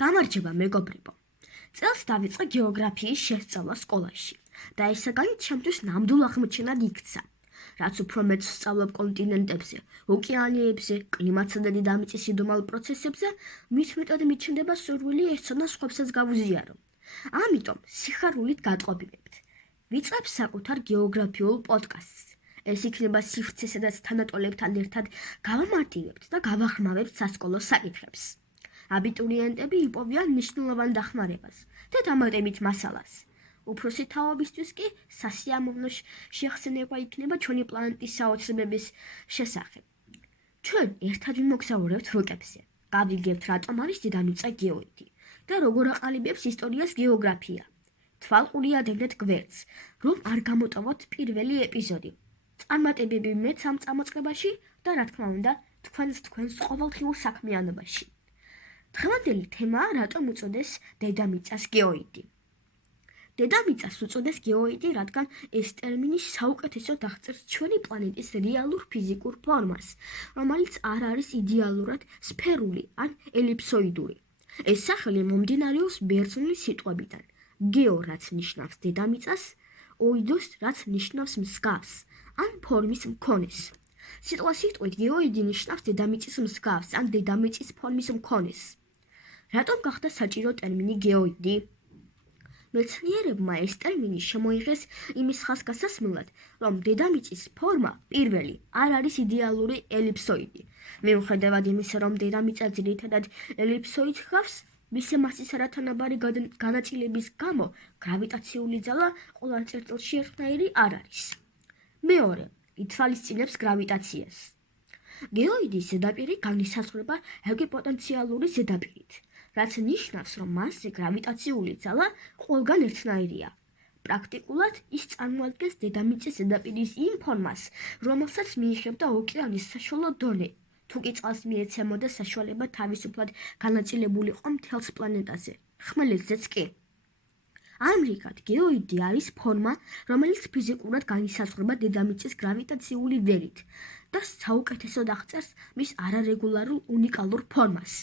გამარჯობა მეგობრებო. წელს დავიწყე გეოგრაფიის შესწავლა სკოლაში და ეს საგანით ჩემთვის ნამდვილ აღმოჩენად იქცა. რაც უფრო მეც ვსწავლობ კონტინენტებზე, ოკეანეებზე, კლიმატსა და დედამიწის იდუმალ პროცესებზე, მით მეტად მიჩნდება სურვილი ერთსა და სხვებსაც გავუზიარო. ამიტომ სიხარულით გატყობინებთ. ვიწყებ საკუთარ გეოგრაფიულ პოდკასტს. ეს იქნება სივრცე, სადაც თანატოლებთან ერთად გავამარტივებთ და გავახმავებთ სასკოლო საკითხებს. აბიტურიენტები იპოვიან მნიშვნელოვან დახმარებას და დამატებით მასალას. უფროსი თაობისთვის კი სასიამოვნო შეხსენება იქნება ჩვენი პლანეტის საოცრებების შესახებ. ჩვენ ერთად ვიმოგზაურებთ როკებზე. გავიგებთ, რატომ არის დედამიწა გეოიდი და როგორ აყალიბებს ისტორიას გეოგრაფია. თვალყურიადებდეთ გვერდს, რომ არ გამოტოვოთ პირველი ეპიზოდი. წარმატებები მეც ამ წამოწყებაში და რა თქმა უნდა, თქვენს ყოველდღიურ საქმიანობაში. დღევანდელი თემაა რატომ უწოდეს დედამიწას გეოიდი. დედამიწას უწოდეს გეოიდი, რადგან ეს ტერმინი საუკეთესოდ აღწერს ჩვენი პლანეტის რეალურ ფიზიკურ ფორმას, რომელიც არ არის იდეალურად სფერული ან ელიფსოიდური. ეს სახელი მომდინარეობს ბერძნული სიტყვებიდან გეო, რაც ნიშნავს დედამიწას, ოიდოს, რაც ნიშნავს მსგავს ან ფორმის მქონეს. სიტყვით გეოიდი ნიშნავს დედამიწის მსგავს ან დედამიწის ფორმის მქონეს. რატომ გახდა საჭირო ტერმინი გეოიდი? მეცნიერებმა ეს ტერმინი შემოიღეს იმის ხაზგასასმელად, რომ დედამიწის ფორმა პირველი არ არის იდეალური ელიფსოიდი. მიუხედავად იმისა, რომ დედამიწა ძირითადად ელიფსოიდ ჰგავს, მისი მასის არათანაბარი განაწილების გამო გრავიტაციული ძალა ყველა წერტილში ერთნაირი არ არის. მეორე, ითვალისწინებს გრავიტაციას. გეოიდის ზედაპირი განისაზღვრება ეკვიპოტენციალური ზედაპირით, რაც ნიშნავს, რომ მასზე გრავიტაციული ძალა ყველგან ერთნაირია. პრაქტიკულად ის წარმოადგენს დედამიწის ზედაპირის იმ ფორმას, რომელსაც მიიღებდა ოკეანის საშუალო დონე, თუ კი წყალს მიეცემოდა საშუალება თავისუფლად განაწილებულიყო მთელს პლანეტაზე, ხმელეთზეც კი. ამრიგად, გეოიდი არის ფორმა, რომელიც ფიზიკურად განისაზღვრება დედამიწის გრავიტაციული ველით და საუკეთესოდ აღწერს მის არარეგულარულ უნიკალურ ფორმას.